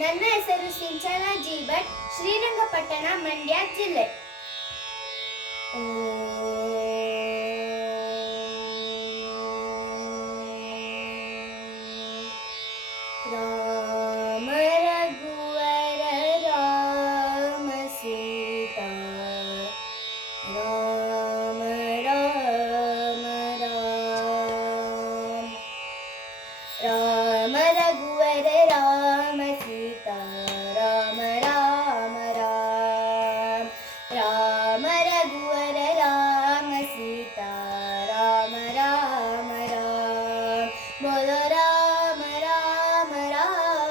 ನನ್ನ ಹೆಸರು ಸಿಂಚನಾ ಜಿ ಭಟ್, ಶ್ರೀರಂಗಪಟ್ಟಣ, ಮಂಡ್ಯ ಜಿಲ್ಲೆ. ರಾಮ ರಘುವರ ರಾಮ ಸೀತಾ, ರಾಮ ರಾಮ ರಾಮ. ರಾಮ ರಘುವರ ರಾಮ ಸೀತಾ, ರಾಮ ರಾಮ ರಾಮ. ರಾಮ ರಘುವರ ರಾಮ ಸೀತಾ, ರಾಮ ರಾಮ ರಾಮ. ಬೋಲೋ ರಾಮ ರಾಮ ರಾಮ,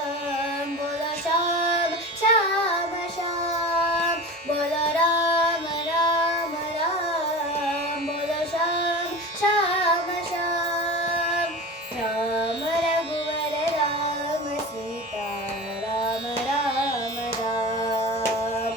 ಬೋಲೋ ಶ್ಯಾಮ ಶ್ಯಾಮ ಶ್ಯಾಮ. ಬೋಲೋ ರಾಮ ರಾಮ ರಾಮ, ಬೋಲೋ ಶ್ಯಾಮ ಶ್ಯಾಮ ಶ್ಯಾಮ. ರಾಮ ರಘುವರ ರಾಮ ಸೀತಾ, ರಾಮ ರಾಮ ರಾಮ.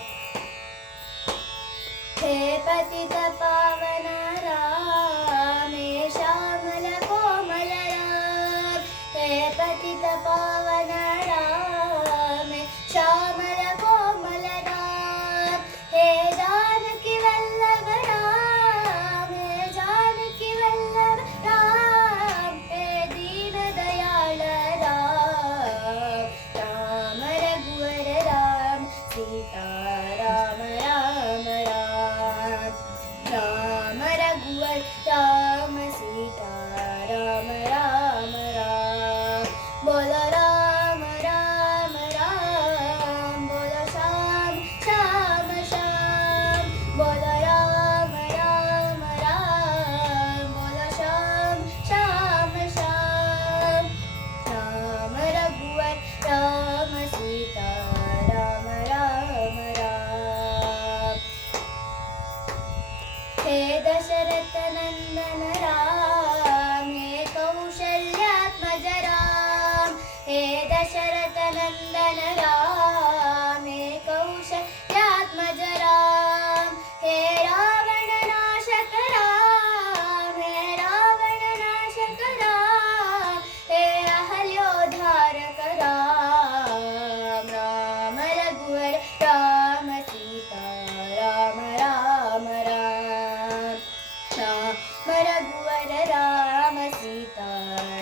हे पतित पावन राम, हे श्यामल कोमल राम. हे पतित पावन राम, हे श्यामल कोमल राम. हे जानकी वल्लभ राम, हे जानकी वल्लभ राम. हे दीन दयाल राम, राम रघुवर राम सीता, राम राम राम. राम रघुवर राम सीता, राम राम राम. बोलो राम राम राम, बोलो श्याम श्याम श्याम. बोलो राम राम राम, बोलो श्याम श्याम श्याम. राम रघुवर राम सीता, राम राम राम. हे दशरथ नंदन राम, हे कौशल्यात्मज राम. हे दशरथ नंदन राम, हे कौशल्यात्मज राम. हे रावण नाशक राम, हे रावण नाशक राम. हे अहल्योद्धारक राम, राम रघुवर राम सीता, राम राम राम. राम रघुवर राम सीता,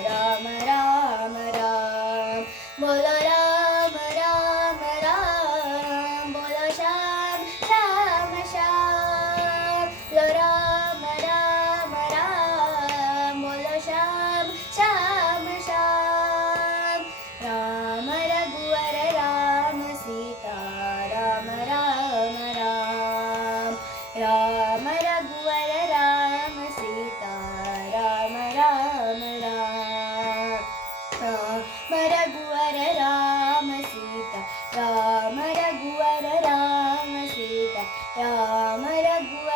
राम राम राम. बोलो राम राम राम, बोलो श्याम श्याम श्याम. बोलो राम राम राम, बोलो श्याम श्याम श्याम. राम रघुवर राम सीता, राम राम राम. राम रघुवर राम सीता, राम राम राम. राम रघुवर राम सीता, राम रघुवर राम सीता, राम रघुवर